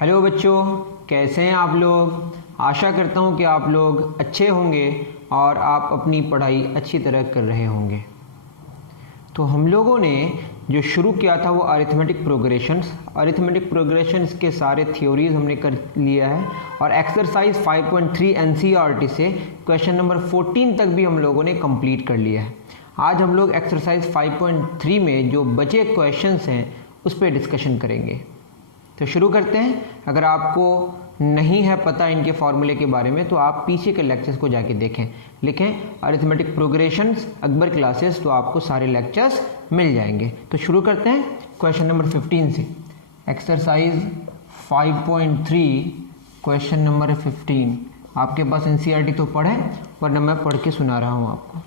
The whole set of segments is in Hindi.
हेलो बच्चों, कैसे हैं आप लोग। आशा करता हूं कि आप लोग अच्छे होंगे और आप अपनी पढ़ाई अच्छी तरह कर रहे होंगे। तो हम लोगों ने जो शुरू किया था वो अरिथमेटिक प्रोग्रेशंस के सारे थ्योरीज हमने कर लिया है और एक्सरसाइज 5.3 एनसीईआरटी से क्वेश्चन नंबर 14 तक भी हम लोगों ने कंप्लीट कर लिया है। आज हम लोग एक्सरसाइज 5.3 में जो बचे क्वेश्चंस हैं उस पर डिस्कशन करेंगे। तो शुरू करते हैं। अगर आपको नहीं है पता इनके फॉर्मूले के बारे में तो आप पीछे के लेक्चर्स को जाके लिखें अरिथमेटिक प्रोग्रेशंस अकबर क्लासेस, तो आपको सारे लेक्चर्स मिल जाएंगे। तो शुरू करते हैं क्वेश्चन नंबर 15 से। Exercise 5.3 question number 15। आपके पास एनसीईआरटी तो पढ़े, वरना मैं पढ़ के सुना रहा हूँ आपको।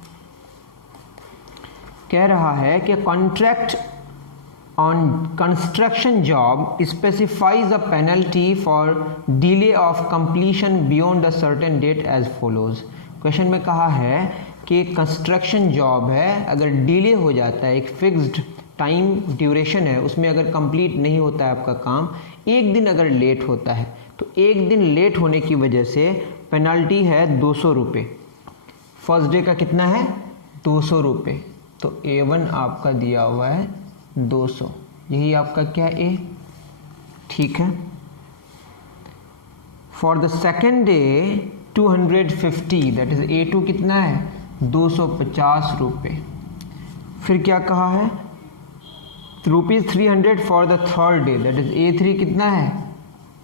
कह रहा है कि contract on construction job specifies a penalty for delay of completion beyond a certain date as follows। Question में कहा है कि कंस्ट्रक्शन जॉब है, अगर डिले हो जाता है, एक फिक्स्ड टाइम ड्यूरेशन है, उसमें अगर कंप्लीट नहीं होता है आपका काम, एक दिन अगर लेट होता है तो एक दिन लेट होने की वजह से पेनल्टी है 200 रुपये। फर्स्ट डे का कितना है 200 रुपये, तो A1 आपका दिया हुआ है 200, यही आपका क्या ए, ठीक है। For the second day 250, that is A2 कितना है 250 रुपये। फिर क्या कहा है ₹300 for the third day, that is A3 कितना है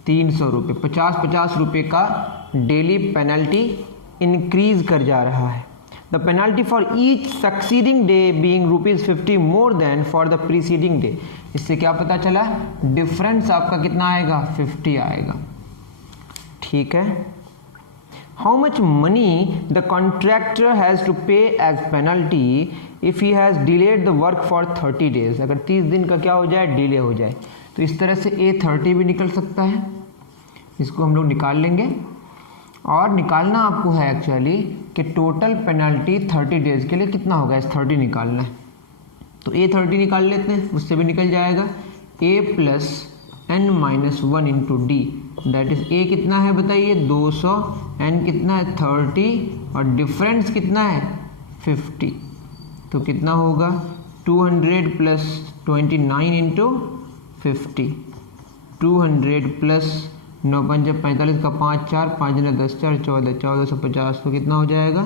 300 रुपये। 50 रुपये का डेली पेनल्टी इंक्रीज कर जा रहा है। The penalty for each succeeding day being ₹50 more than for the preceding day। इससे क्या पता चला, डिफरेंस आपका कितना आएगा 50 आएगा, ठीक है। How much money the contractor has to pay as penalty if he has delayed the work for 30 days। अगर 30 दिन का क्या हो जाए, डिले हो जाए, तो इस तरह से A30 भी निकल सकता है, इसको हम लोग निकाल लेंगे। और निकालना आपको है एक्चुअली कि टोटल पेनल्टी 30 डेज के लिए कितना होगा, इस 30 निकालना है। तो A30 निकाल लेते हैं, उससे भी निकल जाएगा A + n-1 into D, that is A कितना है बताइए 200, n कितना है 30 और डिफरेंस कितना है 50, तो कितना होगा 200 + 29 इंटू 50, 200 + 9 5 45 का 5 4 5 10 4 14 1450, तो कितना हो जाएगा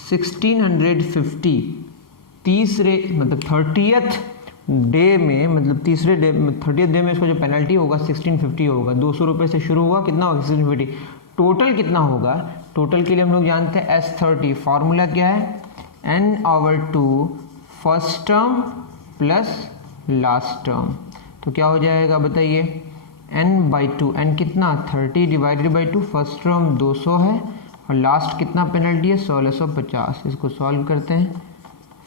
1650। तीसरे मतलब 30th डे में, मतलब तीसरे डे 30th डे में इसको जो पेनल्टी होगा 1650 होगा। 200 रुपये से शुरू हुआ, कितना होगा 1650। टोटल कितना होगा, टोटल के लिए हम लोग जानते हैं S30 फार्मूला क्या है n/2 first term plus last term, तो क्या हो जाएगा बताइए n/2, n कितना 30 डिवाइडेड बाई 2, फर्स्ट टर्म 200 है और लास्ट कितना पेनल्टी है 1650। इसको सॉल्व करते हैं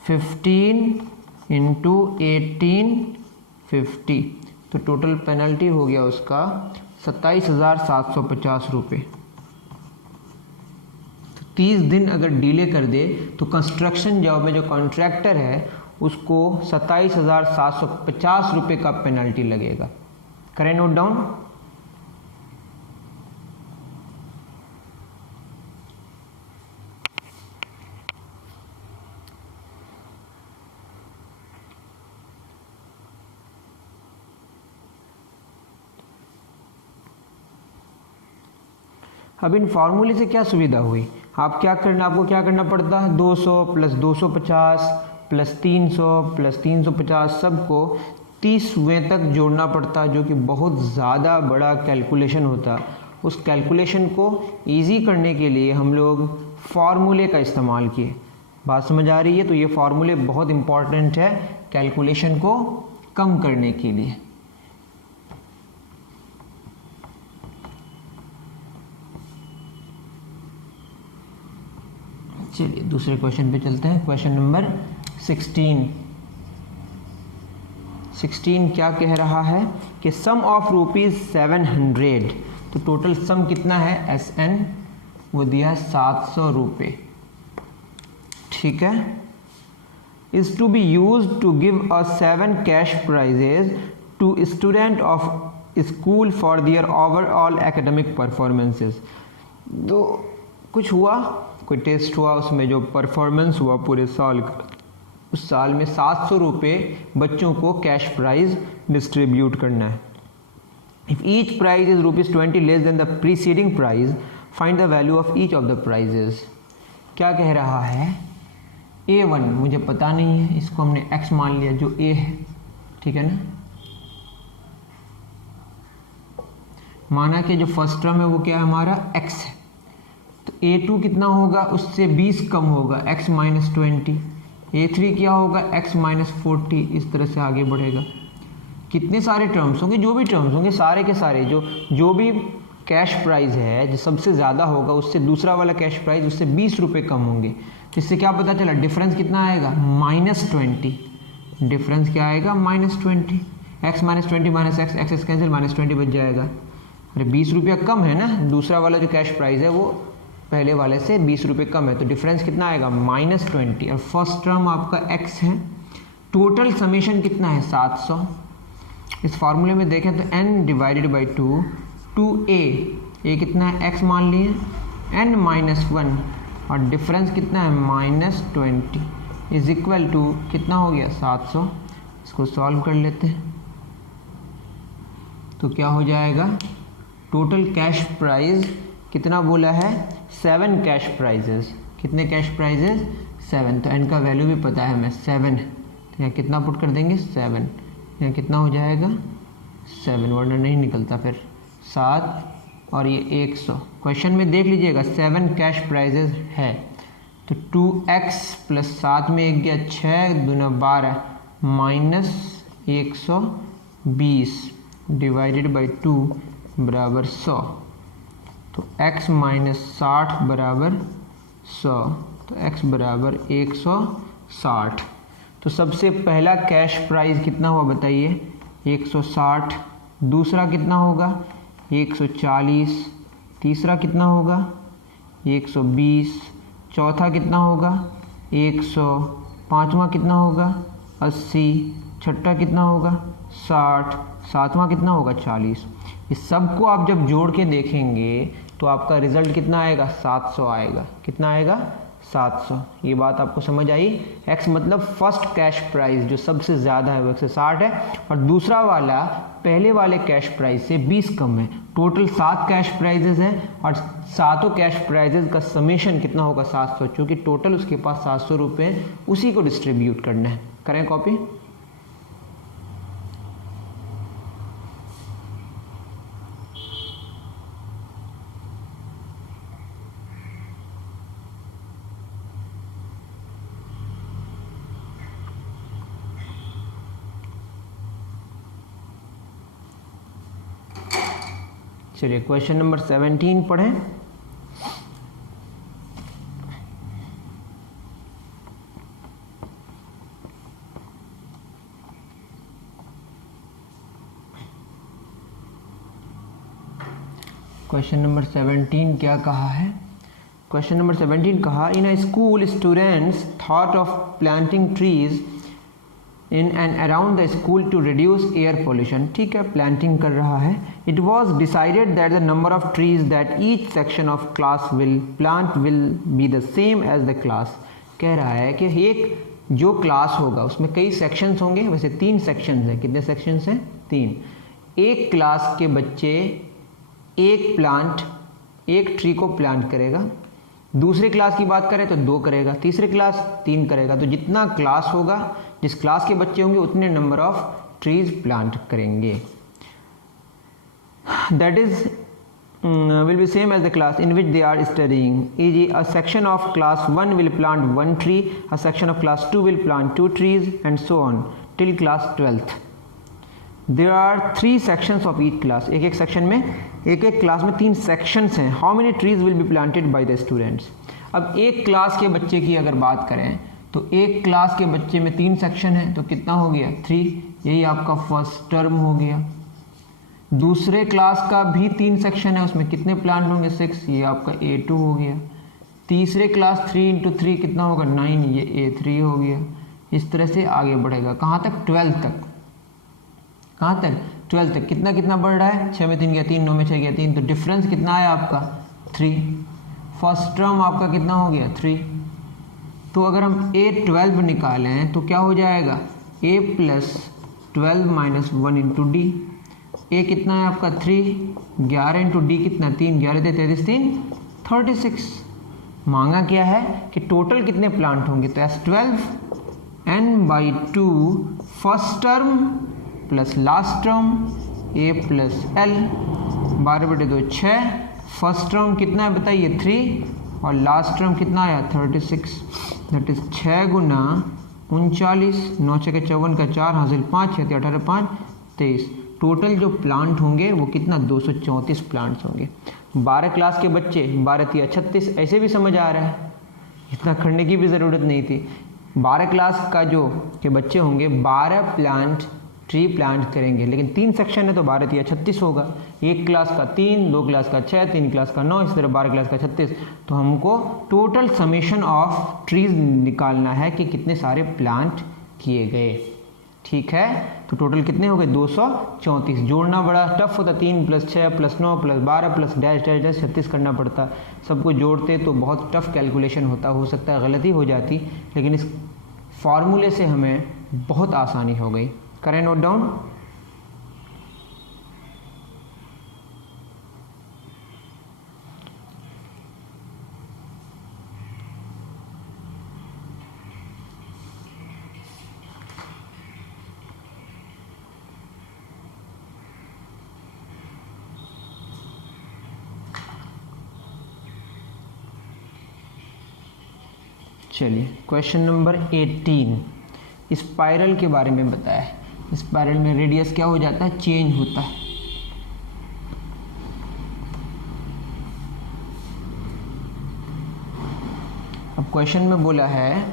15 इंटू 1850, तो टोटल पेनल्टी हो गया उसका 27,750 रुपये। तो 30 दिन अगर डिले कर दे तो कंस्ट्रक्शन जॉब में जो कॉन्ट्रैक्टर है उसको 27,750 रुपये का पेनल्टी लगेगा। करें नोट डाउन। अब इन फॉर्मूले से क्या सुविधा हुई, आपको क्या करना पड़ता है 200 + 250 + 300 + 350 सबको 30वें तक जोड़ना पड़ता, जो कि बहुत ज़्यादा बड़ा कैलकुलेशन होता। उस कैलकुलेशन को इजी करने के लिए हम लोग फार्मूले का इस्तेमाल किए। बात समझ आ रही है। तो ये फार्मूले बहुत इम्पॉर्टेंट है कैलकुलेशन को कम करने के लिए। चलिए दूसरे क्वेश्चन पे चलते हैं। क्वेश्चन नंबर 16 क्या कह रहा है कि सम ऑफ ₹700, तो टोटल सम कितना है SN, वो दिया है 700 रुपये, ठीक है। is to be used to give a 7 cash prizes to student of school for their overall academic performances. तो कुछ हुआ, कोई टेस्ट हुआ, उसमें जो परफॉर्मेंस हुआ पूरे साल का, उस साल में 700 रुपये बच्चों को कैश प्राइज डिस्ट्रीब्यूट करना है। If each prize is ₹20 less than the preceding prize, find the value of each of the prizes. क्या कह रहा है? A1 मुझे पता नहीं है, इसको हमने x मान लिया जो A है, ठीक है ना। माना कि जो फर्स्ट टर्म है वो क्या है हमारा x है, तो A2 कितना होगा, उससे 20 कम होगा, x - 20। A3 क्या होगा, x - 40। इस तरह से आगे बढ़ेगा। कितने सारे टर्म्स होंगे, जो भी टर्म्स होंगे सारे के सारे, जो भी कैश प्राइस है जो सबसे ज़्यादा होगा उससे दूसरा वाला कैश प्राइस उससे 20 रुपये कम होंगे। इससे क्या पता चला, डिफरेंस कितना आएगा, -20। डिफरेंस क्या आएगा, -20। x - 20 - x, x कैंसिल, -20 बच जाएगा। अरे 20 रुपया कम है ना, दूसरा वाला जो कैश प्राइस है वो पहले वाले से 20 रुपये कम है, तो डिफरेंस कितना आएगा, -20। और फर्स्ट टर्म आपका x है। टोटल समेशन कितना है, 700। इस फार्मूले में देखें तो n डिवाइडेड बाई 2a, ये कितना है, x मान लिए, n - 1 और डिफरेंस कितना है, -20 इज इक्वल टू कितना हो गया, 700। इसको सॉल्व कर लेते हैं तो क्या हो जाएगा, टोटल कैश प्राइस कितना बोला है, 7 कैश प्राइजेस। कितने कैश प्राइजेस, 7। तो n का वैल्यू भी पता है हमें, 7। तो यहाँ कितना पुट कर देंगे, 7। यहाँ कितना हो जाएगा, 7, वरना नहीं निकलता फिर, 7 और ये 100। क्वेश्चन में देख लीजिएगा 7 कैश प्राइजेस है, तो 2x + 7 में 1 गया, 6 दूना 12 -120 डिवाइडेड बाई 2 बराबर 100। तो x - 60 बराबर 100, तो x बराबर 160। तो सबसे पहला कैश प्राइस कितना हुआ बताइए, 160। दूसरा कितना होगा, 140। तीसरा कितना होगा, 120। चौथा कितना होगा, 100। पाँचवा कितना होगा, 80। छठा कितना होगा, 60। सातवां कितना होगा, 40। इस सब को आप जब जोड़ के देखेंगे तो आपका रिजल्ट कितना आएगा, 700 आएगा। कितना आएगा, 700। ये बात आपको समझ आई। x मतलब फर्स्ट कैश प्राइस जो सबसे ज़्यादा है वो 160 है, और दूसरा वाला पहले वाले कैश प्राइस से 20 कम है। टोटल 7 कैश प्राइजेज है और सातों कैश प्राइजेज का समेशन कितना होगा, 700। क्योंकि टोटल उसके पास 700 रुपये, उसी को डिस्ट्रीब्यूट करना है। करें कॉपी। चलिए क्वेश्चन नंबर 17 पढ़ें। क्वेश्चन नंबर 17 क्या कहा है, क्वेश्चन नंबर 17 कहा, in a school students thought of planting trees in and around the school to reduce air pollution. ठीक है, प्लांटिंग कर रहा है। It was decided that the number of trees that each section of class will plant will be the same as the class. कह रहा है कि एक जो क्लास होगा उसमें कई सेक्शंस होंगे, वैसे 3 सेक्शंस हैं। कितने सेक्शंस हैं, 3। एक क्लास के बच्चे एक ट्री को प्लांट करेगा। दूसरे क्लास की बात करें तो 2 करेगा, तीसरे क्लास 3 करेगा। तो जितना क्लास होगा, जिस क्लास के बच्चे होंगे उतने नंबर ऑफ ट्रीज प्लांट करेंगे। That is will be same as the class in which they are studying. E.g. a section of class 1 will plant 1 tree, a section of class 2 will plant 2 trees and so on till class 12th. There are 3 sections of each class. एक सेक्शन में एक क्लास में 3 सेक्शंस हैं. How many trees will be planted by the students? अब एक क्लास के बच्चे की अगर बात करें तो एक क्लास के बच्चे में 3 सेक्शन है, तो कितना हो गया 3. यही आपका फर्स्ट टर्म हो गया. दूसरे क्लास का भी 3 सेक्शन है, उसमें कितने प्लांट होंगे 6, ये आपका A2 हो गया. तीसरे क्लास 3 इंटू 3 कितना होगा 9, ये A3 हो गया. इस तरह से आगे बढ़ेगा कहाँ तक 12 तक. कहाँ तक 12 तक कितना कितना बढ़ रहा है, 6 में 3 गया 3, 9 में 6 गया 3, तो डिफरेंस कितना है आपका 3। फर्स्ट टर्म आपका कितना हो गया 3। तो अगर हम A12 निकालें तो क्या हो जाएगा, A plus 12 minus 1 into D. A कितना है आपका 3, 11 इंटू डी कितना 3, 11 33 3 36। मांगा क्या है कि टोटल कितने प्लांट होंगे, तो S12 n/2 first term plus last term A plus L 12/2 6। First term कितना है बताइए 3 और लास्ट टर्म कितना आया 36, दैट इज 6 गुना 39, 9 6 54 का 4 हासिल 5 6 18 5 23। टोटल जो प्लांट होंगे वो कितना 234 प्लांट्स होंगे। 12 क्लास के बच्चे 12 3 36 ऐसे भी समझ आ रहा है, इतना करने की भी ज़रूरत नहीं थी। 12 क्लास का जो के बच्चे होंगे 12 ट्री प्लांट करेंगे, लेकिन 3 सेक्शन है तो 12 3 36 होगा। 1 क्लास का 3, 2 क्लास का 6, 3 क्लास का 9, इस तरह 12 क्लास का 36। तो हमको टोटल समेशन ऑफ ट्रीज निकालना है कि कितने सारे प्लांट किए गए। ठीक है, तो टोटल कितने हो गए 234। जोड़ना बड़ा टफ होता, 3 plus 6 plus 9 plus 12 plus dash dash dash 36 करना पड़ता। सबको जोड़ते तो बहुत टफ कैलकुलेशन होता, हो सकता है गलती हो जाती, लेकिन इस फार्मूले से हमें बहुत आसानी हो गई। करें नोट डाउन। चलिए क्वेश्चन नंबर 18 स्पाइरल के बारे में बताया है। स्पाइरल में रेडियस क्या हो जाता है, चेंज होता है। अब क्वेश्चन में बोला है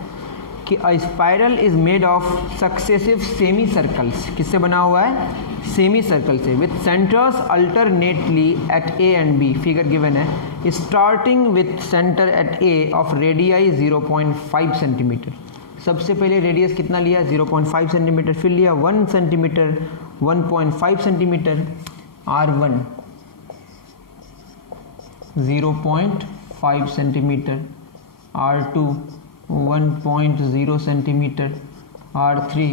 कि a spiral is made of successive semicircles. किससे बना हुआ है, सेमी सर्कल से, with centres alternately at A and B. Figure given है, starting with centre at A of radii 0.5 centimetre. सबसे पहले रेडियस कितना लिया 0.5 सेंटीमीटर, फिर लिया 1 centimetre 1.5 centimetre, R1 0.5 centimetre, R2 1.0 centimetre, R3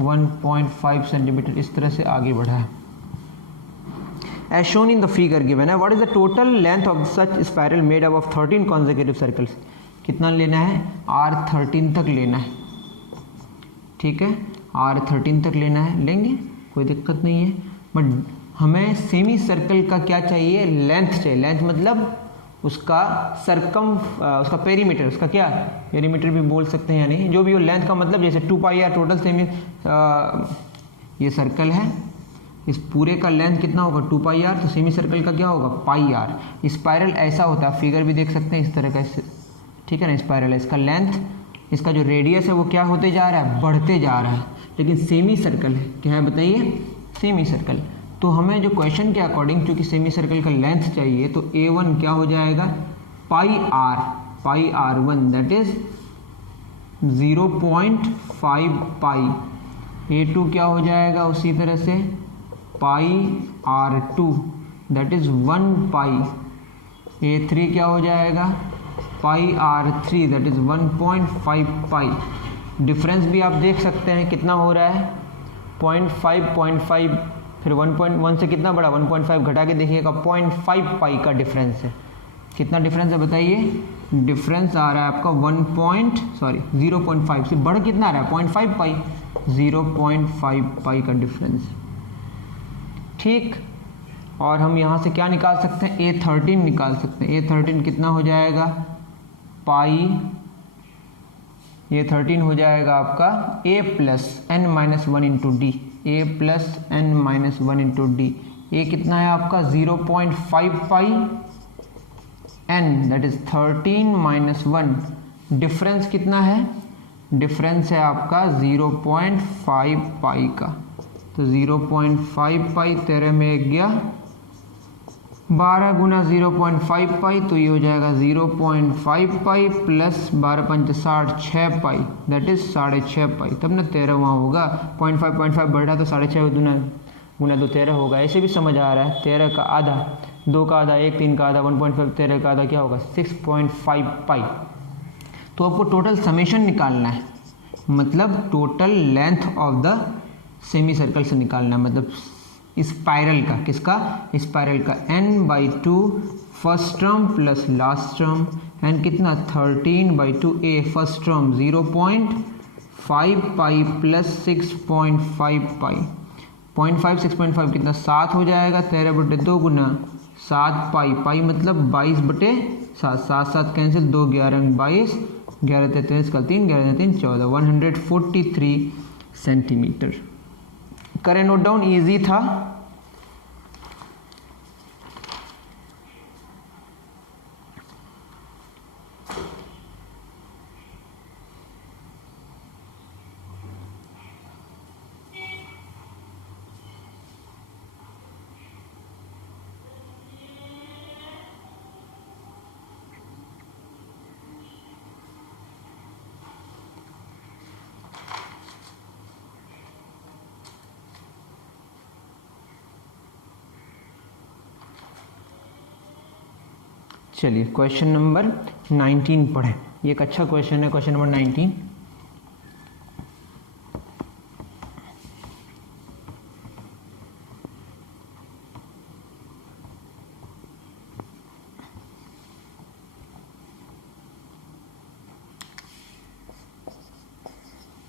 1.5 centimetre, इस तरह से आगे बढ़ा है। As shown in the figure given है, what is the total length of such spiral made up of 13 consecutive circles? कितना लेना है, R13 तक लेना है। ठीक है, R13 तक लेना है, लेंगे कोई दिक्कत नहीं है। बट हमें सेमी सर्कल का क्या चाहिए, लेंथ चाहिए। लेंथ मतलब उसका उसका पेरीमीटर, उसका क्या पेरीमीटर भी बोल सकते हैं, यानी जो भी हो लेंथ का मतलब, जैसे 2πr टोटल सेमी ये सर्कल है, इस पूरे का लेंथ कितना होगा 2πr, तो सेमी सर्कल का क्या होगा πr। स्पाइरल ऐसा होता है, फिगर भी देख सकते हैं इस तरह का, ठीक है ना। स्पाइरल है, इसका लेंथ, इसका जो रेडियस है वो क्या होते जा रहा है, बढ़ते जा रहा है। लेकिन सेमी सर्कल है, क्या है बताइए, सेमी सर्कल। तो हमें जो क्वेश्चन के अकॉर्डिंग चूँकि सेमी सर्कल का लेंथ चाहिए, तो A1 क्या हो जाएगा πr1 that is 0.5 pi. A2 क्या हो जाएगा उसी तरह से πr2 that is 1 pi. A3 क्या हो जाएगा πr3 that is 1.5 pi. Difference भी आप देख सकते हैं कितना हो रहा है 0.5 फिर 1.1 से कितना बड़ा 1.5 घटा के देखिएगा 0.5 पाई का डिफरेंस है। कितना डिफरेंस है बताइए, डिफरेंस आ रहा है आपका 0.5 से बढ़ कितना आ रहा है 0.5 पाई, 0.5 पाई का डिफरेंस। ठीक, और हम यहाँ से क्या निकाल सकते हैं, A13 निकाल सकते हैं। A13 कितना हो जाएगा पाई, A13 हो जाएगा आपका A plus n-1 into D, A plus n-1 into D. A कितना है आपका 0.5 पाई, n that is 13 minus 1। Difference कितना है, डिफरेंस है आपका 0.5 पाई का, तो 0.5 पाई 13 में 1 गया 12 गुना 0.5 पाई, तो ये हो जाएगा 0.5 पाई प्लस 12 पंच 60 6 पाई दैट इज 6.5 पाई। तब ना 13 वहाँ होगा 0.5 बढ़ रहा तो 6.5 दूना गुना 2 13 होगा, ऐसे भी समझ आ रहा है। 13 का आधा, 2 का आधा 1, 3 का आधा 1.5, 13 का आधा क्या होगा 6.5 पाई। तो आपको टोटल समेशन निकालना है, मतलब total length of the semi circle से निकालना है, मतलब स्पाइरल का, किसका स्पाइरल का। n/2 first term plus last term, n कितना 13/2 a first term 0.5 pi plus 6.5 pi, 0.5 6.5 कितना 7 हो जाएगा। 13/2 गुना 7 पाई, पाई मतलब 22/7, 7 7 कैंसिल, 2 11 22, 11 33 का 3, 11 3 14, 143 सेंटीमीटर। करें नोट डाउन, इजी था। चलिए क्वेश्चन नंबर 19 पढ़ें। ये एक अच्छा क्वेश्चन है, क्वेश्चन नंबर 19।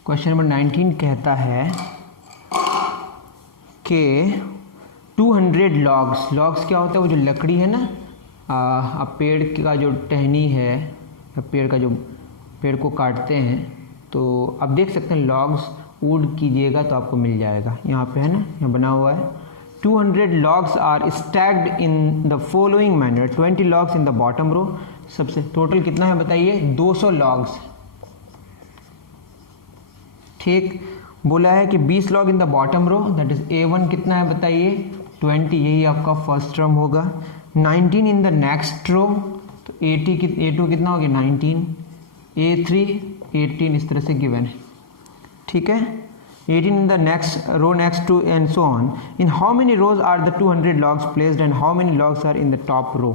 क्वेश्चन नंबर 19 कहता है कि 200 लॉग्स, लॉग्स क्या होता है, वो जो लकड़ी है ना, अब पेड़ का जो टहनी है, पेड़ को काटते हैं, तो आप देख सकते हैं लॉग्स वुड कीजिएगा तो आपको मिल जाएगा, यहाँ पे है ना, यहाँ बना हुआ है। 200 logs are stacked in the following manner, 20 logs in the bottom row. सबसे टोटल कितना है बताइए, 200 लॉग्स। ठीक, बोला है कि 20 log in the bottom row, that is A1 कितना है बताइए 20, यही आपका फर्स्ट टर्म होगा। 19 इन द नेक्स्ट रो, तो A2 कितना हो गया 19, A3 18, इस तरह से गिवन है। ठीक है, 18 in the next row next to and so on. In how many rows are the 200 logs placed and how many logs are in the top row.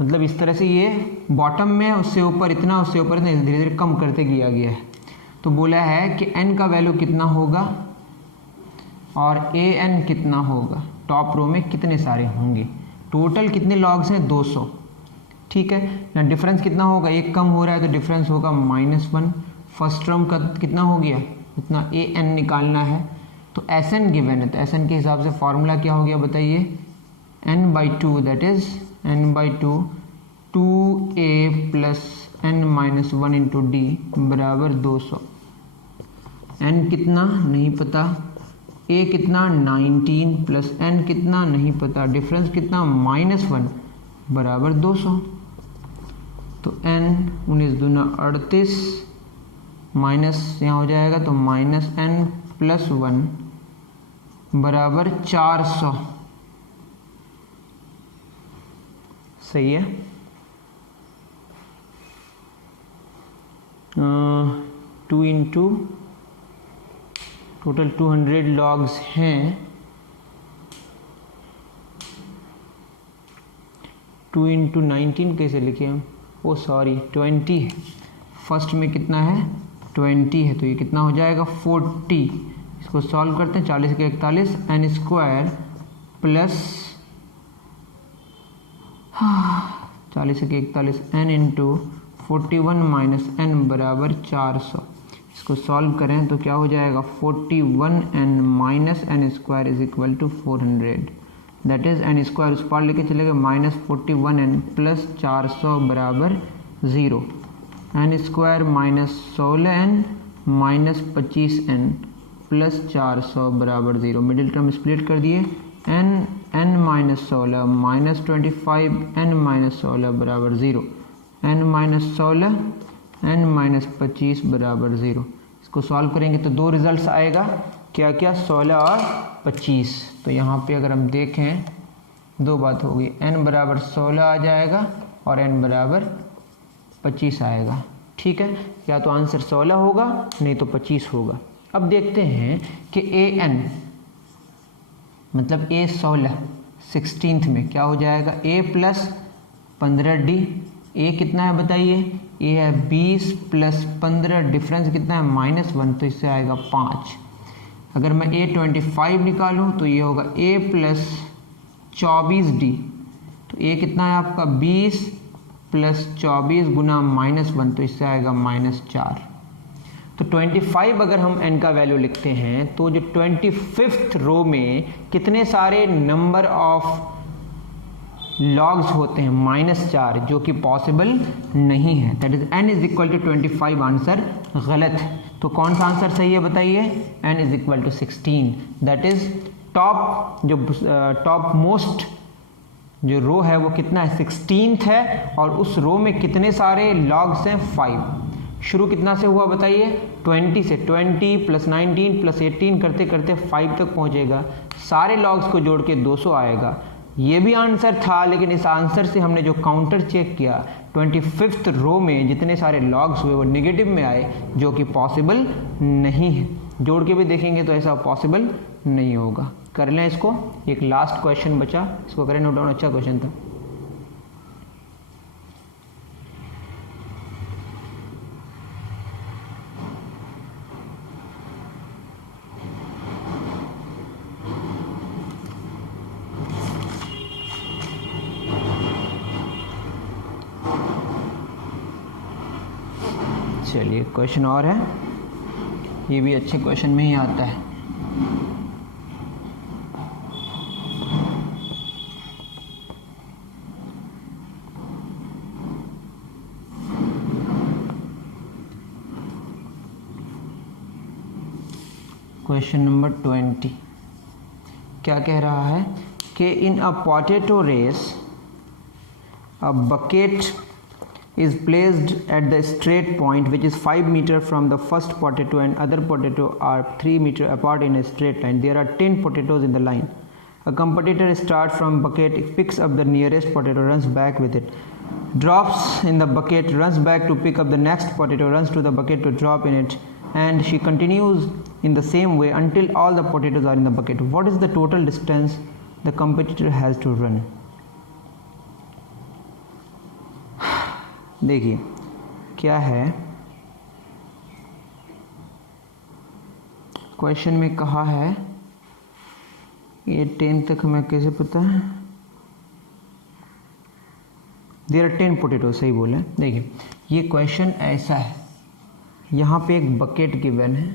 मतलब इस तरह से ये बॉटम में उससे ऊपर इतना, उससे ऊपर इतना, धीरे धीरे कम करते गया गया है। तो बोला है कि n का वैल्यू कितना होगा और an कितना होगा, टॉप रो में कितने सारे होंगे। टोटल कितने लॉग्स हैं 200। ठीक है ना, डिफरेंस कितना होगा, एक कम हो रहा है तो डिफरेंस होगा -1। फर्स्ट टर्म का कितना हो गया, इतना an निकालना है। तो Sn गिवन है, तो Sn के हिसाब से फॉर्मूला क्या हो गया बताइए, n/2 that is n/2 2a plus n-1 into D बराबर 200। n कितना नहीं पता, a कितना 19 प्लस n कितना नहीं पता, डिफरेंस कितना -1 बराबर 200। तो n 19 दूना 38 माइनस यहाँ हो जाएगा, तो -n प्लस 1 बराबर 400। सही है। 2 इंटू टोटल 200 लॉग्स हैं, 2 इंटू 19 कैसे लिखे हम, ओ सॉरी 20 है, फर्स्ट में कितना है 20 है, तो ये कितना हो जाएगा 40। इसको सॉल्व करते हैं, 40 के 41 n स्क्वायर प्लस 40 के 41 n इंटू 41 माइनस n बराबर 400। इसको सॉल्व करें तो क्या हो जाएगा 41n minus n square is equal to 400, that is n square उस पार लेके चलेगा -41n प्लस 400 बराबर 0। n square minus 16n minus 25n plus 400 बराबर 0। मिडिल टर्म स्प्लिट कर दिए, n minus 16 minus 25 n minus 16 बराबर 0, n माइनस 16 n माइनस 25 बराबर 0। इसको सॉल्व करेंगे तो दो रिजल्ट्स आएगा, क्या क्या 16 और 25। तो यहाँ पे अगर हम देखें दो बात होगी, n बराबर 16 आ जाएगा और n बराबर 25 आएगा। ठीक है, या तो आंसर 16 होगा नहीं तो 25 होगा। अब देखते हैं कि मतलब A 16 16th में क्या हो जाएगा A प्लस 15D। A कितना है बताइए, A है 20 प्लस 15, डिफरेंस कितना है -1, तो इससे आएगा 5। अगर मैं A 25 निकालूं तो ये होगा A प्लस 24D। तो A कितना है आपका 20 प्लस 24 गुना -1, तो इससे आएगा -4। तो 25 अगर हम n का वैल्यू लिखते हैं तो जो 25th रो में कितने सारे नंबर ऑफ लॉग्स होते हैं, -4, जो कि पॉसिबल नहीं है। That is n is equal to 25। Answer गलत है। तो कौन सा आंसर सही है बताइए, n is equal to 16। That is top most जो रो है वो कितना है, 16th है, और उस रो में कितने सारे लॉग्स हैं, 5। शुरू कितना से हुआ बताइए, 20 से। 20 प्लस 19 प्लस 18 करते करते 5 तक पहुंचेगा। सारे लॉग्स को जोड़ के 200 आएगा। ये भी आंसर था, लेकिन इस आंसर से हमने जो काउंटर चेक किया 25th रो में जितने सारे लॉग्स हुए वो नेगेटिव में आए, जो कि पॉसिबल नहीं है। जोड़ के भी देखेंगे तो ऐसा पॉसिबल नहीं होगा। कर लें इसको, एक लास्ट क्वेश्चन बचा, इसको करें नोट डाउन। अच्छा क्वेश्चन था। चलिए क्वेश्चन और है, ये भी अच्छे क्वेश्चन में ही आता है। क्वेश्चन नंबर 20 क्या कह रहा है कि in a potato race a bucket is placed at the straight point which is 5 meter from the first potato and other potato are 3 meter apart in a straight line. There are 10 potatoes in the line. A competitor starts from bucket, picks up the nearest potato, runs back with it, drops in the bucket, runs back to pick up the next potato, runs to the bucket to drop in it, and she continues in the same way until all the potatoes are in the bucket. What is the total distance the competitor has to run? देखिए क्या है, क्वेश्चन में कहा है, ये 10 तक हमें कैसे पता है, देयर आर 10 पोटैटो, सही बोले। देखिए ये क्वेश्चन ऐसा है, यहाँ पे एक बकेट गिवन है,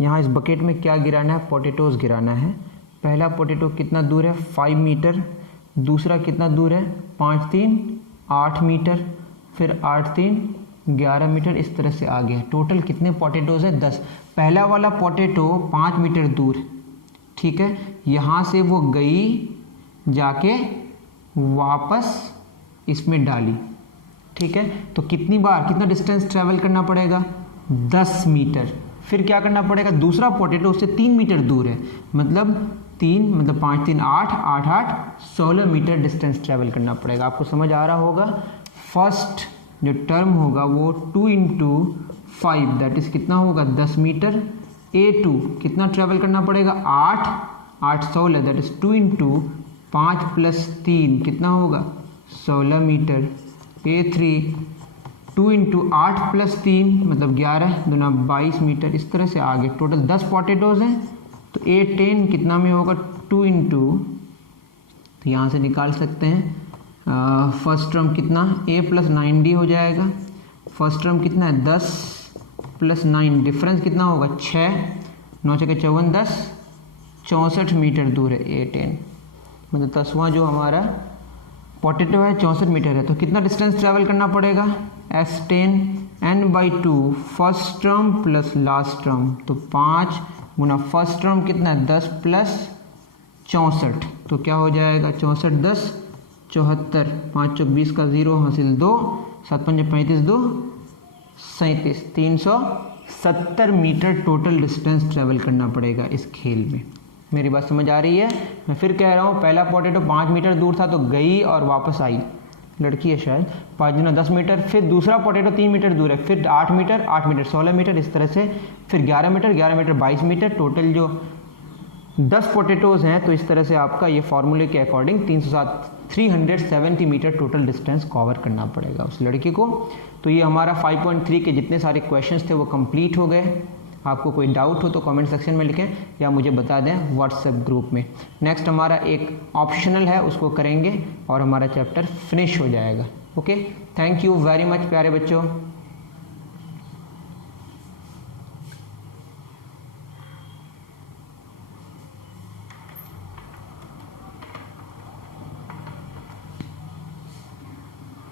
यहाँ इस बकेट में क्या गिराना है, पोटैटोज गिराना है। पहला पोटैटो कितना दूर है, 5 मीटर, दूसरा कितना दूर है, 5 3 8 मीटर, फिर 8 3 11 मीटर, इस तरह से आगे। टोटल कितने पोटैटोज है, 10। पहला वाला पोटैटो 5 मीटर दूर, ठीक है, यहाँ से वो गई जाके वापस इसमें डाली, ठीक है। तो कितनी बार, कितना डिस्टेंस ट्रैवल करना पड़ेगा, 10 मीटर। फिर क्या करना पड़ेगा, दूसरा पोटैटो उससे 3 मीटर दूर है, मतलब 3 मतलब 5 3 8 8 8 16 मीटर डिस्टेंस ट्रैवल करना पड़ेगा। आपको समझ आ रहा होगा। फर्स्ट जो टर्म होगा वो 2 × 5 दैट इज कितना होगा, 10 मीटर। A2 कितना ट्रैवल करना पड़ेगा, 8 8 16 दैट इज 2 × 5 + 3 कितना होगा, 16 मीटर। A3 2 × 8 + 3 मतलब 11 दूना 22 मीटर। इस तरह से आगे टोटल 10 पोटैटोज हैं, तो A10 कितना में होगा, 2 × तो यहाँ से निकाल सकते हैं। फर्स्ट टर्म कितना, A + 9D हो जाएगा। फर्स्ट टर्म कितना है, 10 + 9, डिफरेंस कितना होगा, 6 9 × 54 10 64 मीटर दूर है A10, मतलब 10वां जो हमारा पोटैटो है 64 मीटर है। तो कितना डिस्टेंस ट्रैवल करना पड़ेगा, S10 n/2 first term plus last term, तो 5 गुना फर्स्ट टर्म कितना है, 10 + 64, तो क्या हो जाएगा, 64 10 74, 5 × 20 का 0 हासिल 2, 7 × 5 35 2 37, 370 मीटर टोटल डिस्टेंस ट्रैवल करना पड़ेगा इस खेल में। मेरी बात समझ आ रही है। मैं फिर कह रहा हूँ, पहला पोटैटो 5 मीटर दूर था तो गई और वापस आई, लड़की है शायद, 5 × 10 मीटर। फिर दूसरा पोटैटो 3 मीटर दूर है, फिर 8 मीटर 8 मीटर 16 मीटर, इस तरह से फिर 11 मीटर 11 मीटर 22 मीटर। टोटल जो 10 पोटैटोज़ हैं तो इस तरह से आपका ये फार्मूले के according 370 metre total distance cover करना पड़ेगा उस लड़के को। तो ये हमारा 5.3 के जितने सारे क्वेश्चंस थे वो कंप्लीट हो गए। आपको कोई डाउट हो तो कमेंट सेक्शन में लिखें या मुझे बता दें व्हाट्सएप ग्रुप में। नेक्स्ट हमारा एक ऑप्शनल है, उसको करेंगे और हमारा चैप्टर फिनिश हो जाएगा। Okay, thank you very much प्यारे बच्चों।